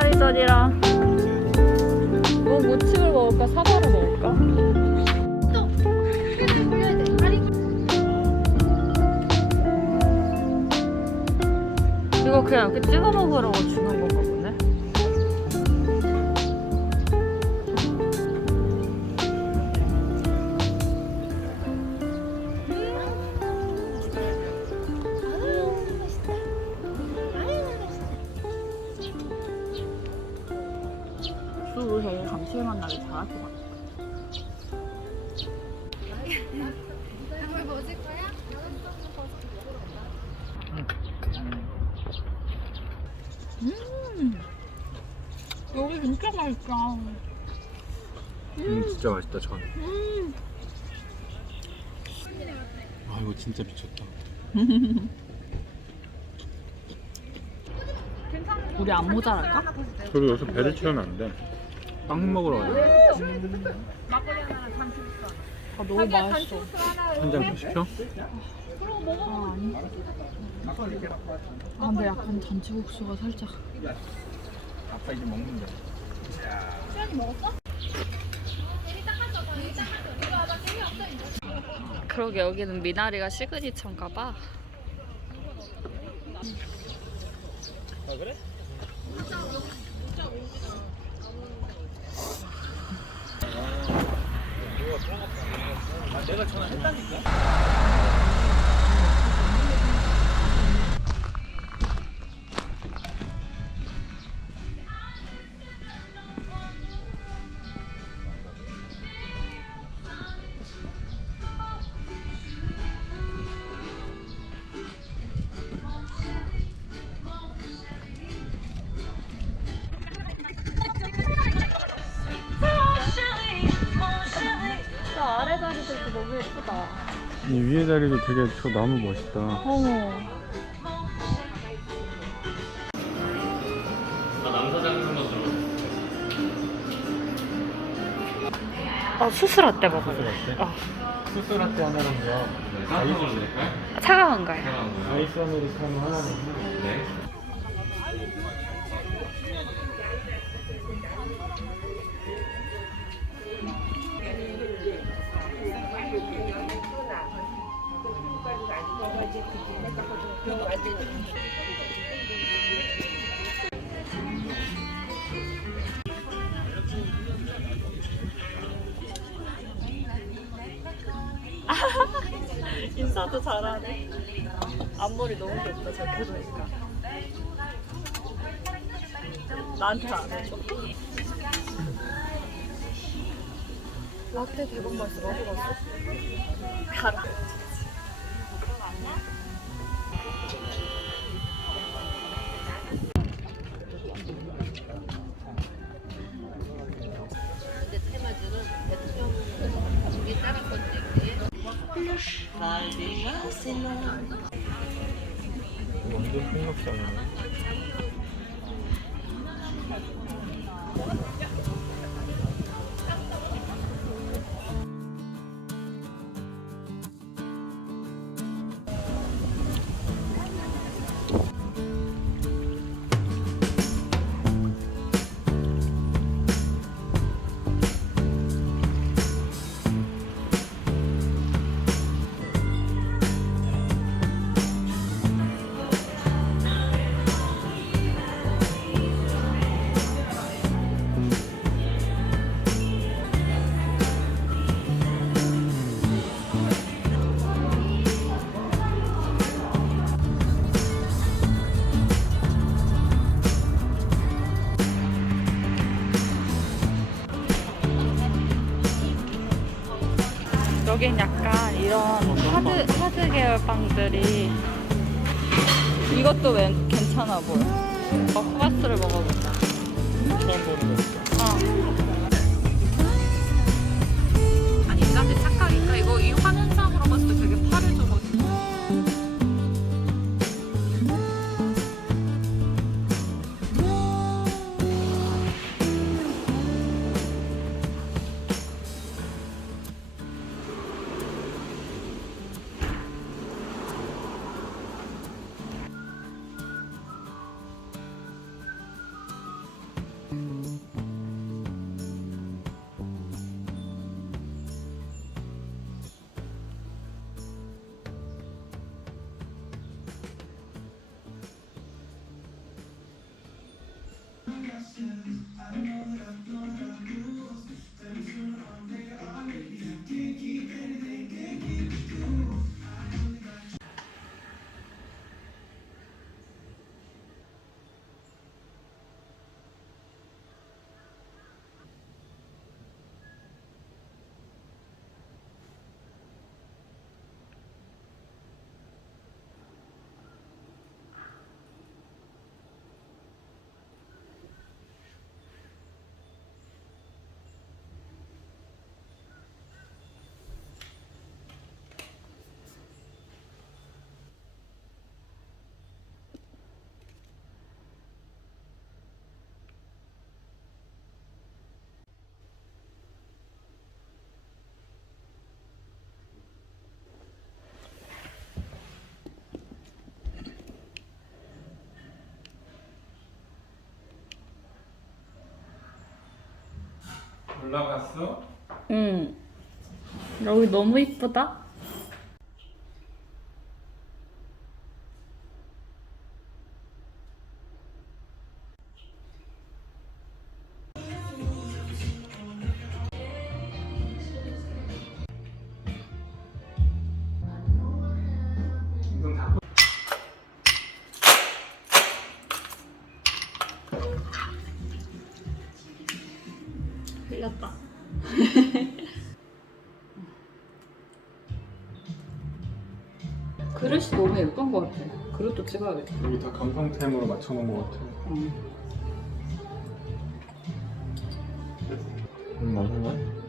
미나리전이랑 뭐 무침을 먹을까? 사과를 먹을까? 이거 그냥 이렇게 찍어 먹으라고 주는 건가 보네. 국수를 되게 감칠맛 나게 잘할 것 같아. 뭘 먹을 거야? 여기 진짜 맛있다. 진짜 맛있다 전. 아 이거 진짜 미쳤다. 우리 안 모자랄까? 저도 여기서 배를 채우면 안 돼. 빵 먹으러 가야 돼. 아, 너무 맛있어. 한 잔 더 시켜? 아, 아니. 아, 근데 약간 잔치국수가 살짝. 아빠 이제 먹는다. 그러게 여기는 미나리가 시그니처인가 봐. 아 그래? 아 내가 전화했다니까. 저 아래 자리들도 너무 예쁘다. 이 위에 자리도 되게 저 나무 멋있다. 어머. 수스라떼 먹어요. 수스라떼 하나랑요. 차가운 거요. 아이스 아메리카노 하나랑요. 네. 인사도 잘하네. 앞머리 너무 귀엽다. 저렇게 보니까. 나한테 안 해줘. 라떼 대박 맛있어. 먹어봤어? 가라. 완전 폭력성이네. 여긴 약간 이런 하드 계열 빵들이 이것도 왠 괜찮아 보여. 먹바스를 먹어보자. 처음 보는 거. 아니 인간들 착각인가? 이거 이 화면상으로 봤을 때 되게 파래져가지고. 올라갔어? 응. 여기 너무 이쁘다. 이건 다 흘렸다. 그릇이 너무 예쁜 것 같아. 그릇도 찍어야겠다. 여기 다 감성템으로 맞춰놓은 것 같아. 맛있네.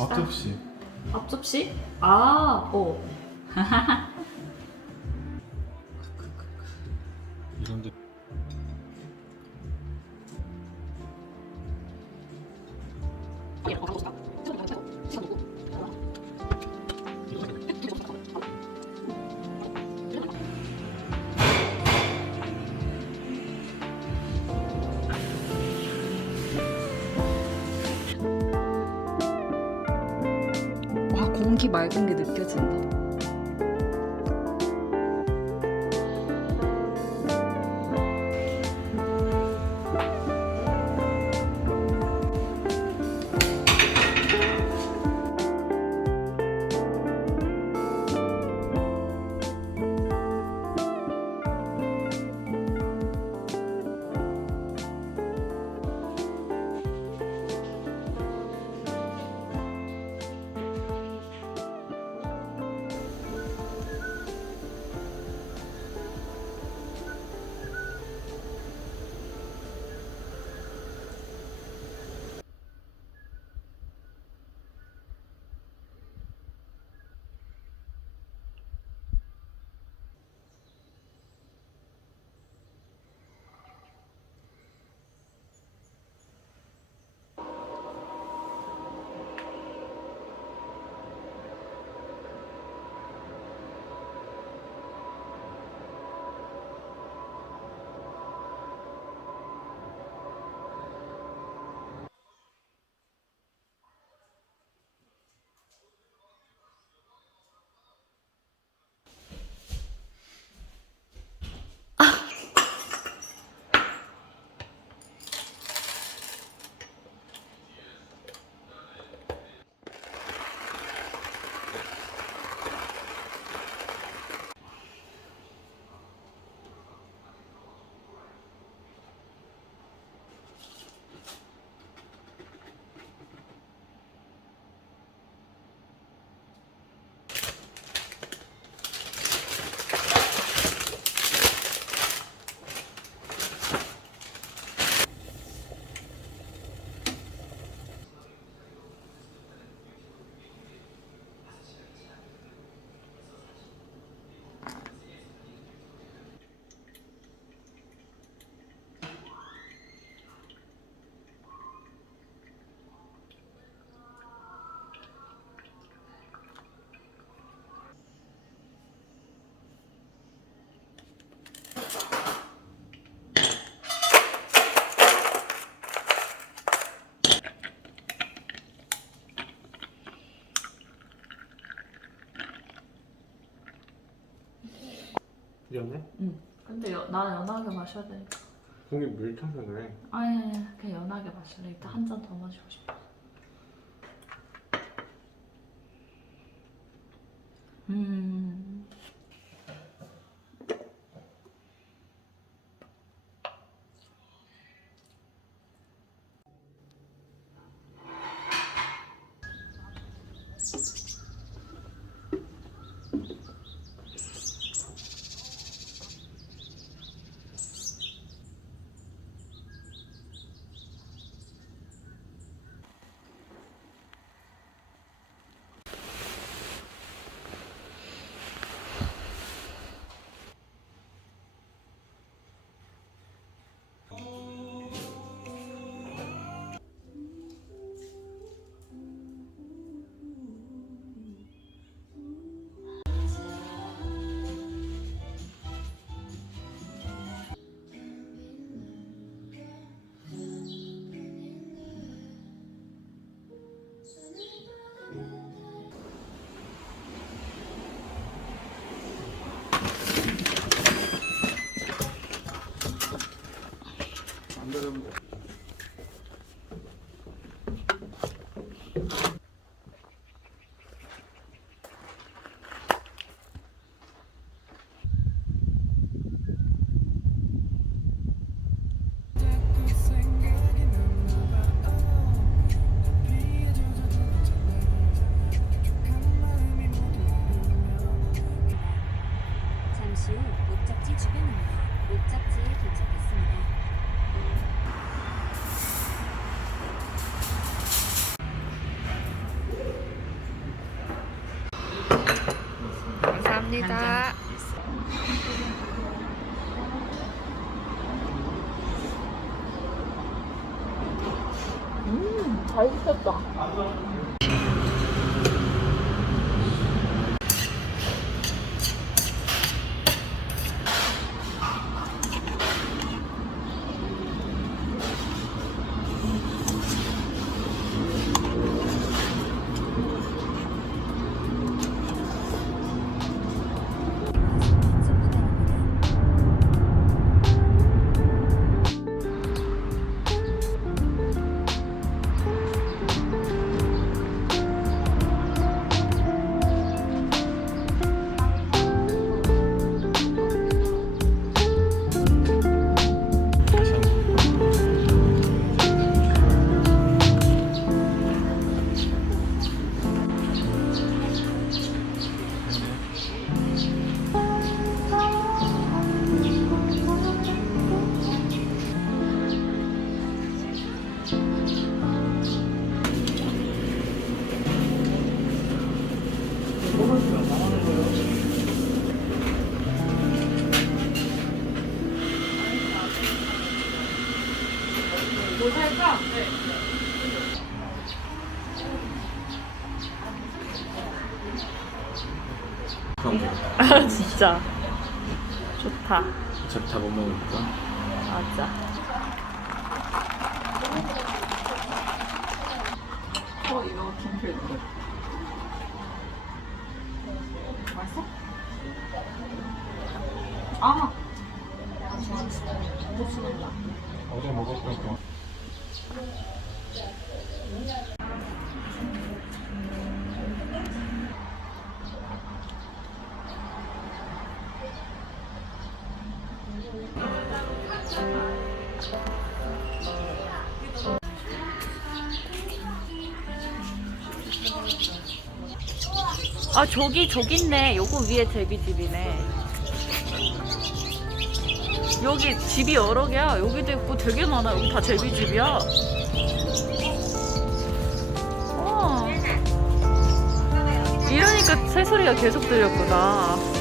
앞접시. 앞접시? 아, 어. 이런데 와, 공기 맑은 게 느껴진다. 연해? 응. 근데 나는 연하게 마셔야 되니까. 공기 물 타서 그래. 아니 그냥 연하게 마실래. 일단 한 잔 더 마시고 싶어. 안 되면 잠시 후 목적지 주변입니다. 목적지에 도착했습니다. 감사합니다. 잘 시켰다. 뭐 살까? 네. 아 진짜 좋다. 어차피 다 못 먹으니까. 맞아. 이거 김필인데. 맛있어? 아. 어제 먹었던 거. 아 저기 있네. 요거 위에 제비집이네. 여기 집이 여러 개야. 여기도 있고 되게 많아. 여기 다 제비집이야. 이러니까 새소리가 계속 들렸구나.